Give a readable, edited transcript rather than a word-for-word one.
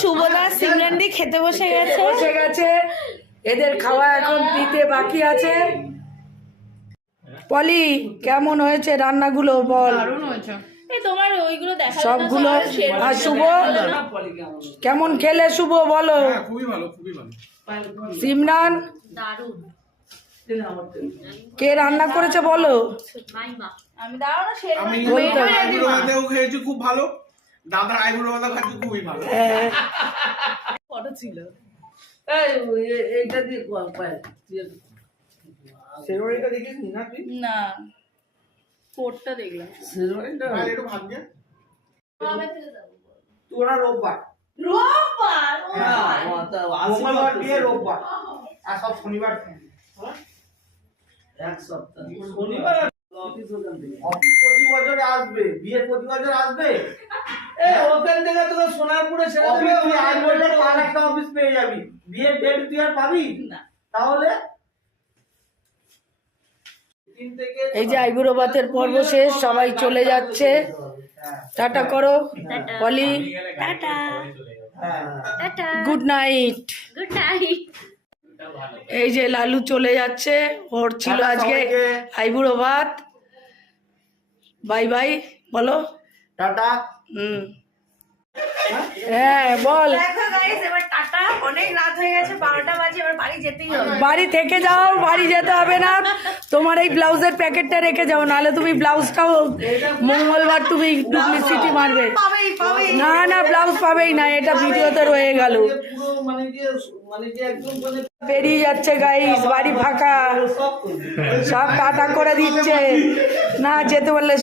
শুভদা সিমরান দি খেতে বসে গেছে। এদের খাওয়া এখন দিতে বাকি আছে। পলি কেমন হয়েছে রান্নাগুলো বল? এই তোমার ওইগুলো দেখা সবগুলো। আর শুভ কেমন খেলে শুভ বলো? খুবই ভালো, খুবই ভালো। সিমরান দারুণ। কে রান্না করেছে বলো? আমি দাও না আমি বলতে হবে। আইবুড়ো ভাতেও খেয়েছি খুব ভালো, দাদার আইবুড়ো ভাতেও খাচ্ছি খুবই ভালো। ফটো ছিল। এইটা দিয়ে শেরওয়ানিটা দেখিস নি না তুই? না কোটটা দেখলাম। শেরওয়ানিটা আর একটু ভাত দে। তোরা রোববার রোববার। মঙ্গলবার দিয়ে রোববার আর সব শনিবার এক সপ্তাহ শনিবার অফিস প্রতি বছর আসবে, বিয়ে প্রতি বছর আসবে। ওখান থেকে তোকে সোনারপুরে ছেড়ে দেবে, তুই আজ বললে কাল একটা অফিস পেয়ে যাবি, বিয়ের ডেট তুই আর পাবি না। তাহলে এই যে আইবুড়ো ভাতের পর্ব শেষ, সবাই চলে যাচ্ছে। টাটা করো পলি, tata tata good night. Good night. এই যে লালু চলে যাচ্ছে, ওর ছিল টাটা আজকে সবাইকে। আইবুড়ো ভাত। বাই বাই বলো। টাটা। হ্যাঁ বল। দেখো গাইস এবার টাটা, অনেক রাত হয়ে গেছে, 12টা বাজে, এবার বাড়ি যেতেই হবে। বাড়ি থেকে যাও, বাড়ি যেতে হবে না। তোমার এই ব্লাউজের প্যাকেটটা রেখে যাও, নাহলে তুমি ব্লাউজটাও মঙ্গলবার তুমি ডুপ্লিসিটি মারবে। পাবেই পাবেই। না না ব্লাউজ পাবেই না, এটা ভিডিওতে রয়ে গেল। পুরো মানে যে একদম মানে বেরিয়ে যাচ্ছে গাইস, বাড়ি ফাঁকা, সব করবে। সব টাটা করে দিচ্ছে। না যেতে বললে